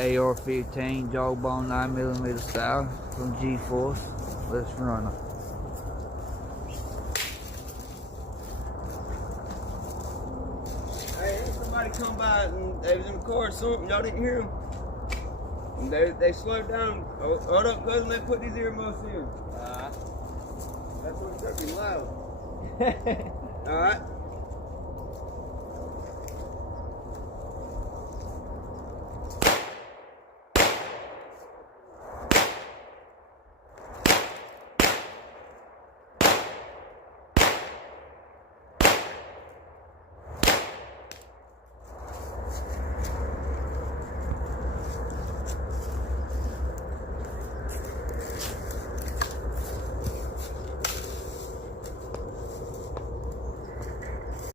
AR-15 jawbone 9mm style from Gforce. Let's run it. Hey, somebody come by and they was in the car or something. Y'all didn't hear them. And they slowed down. Hold up, cousin. They put these earmuffs in. That's what's gonna be loud. All right.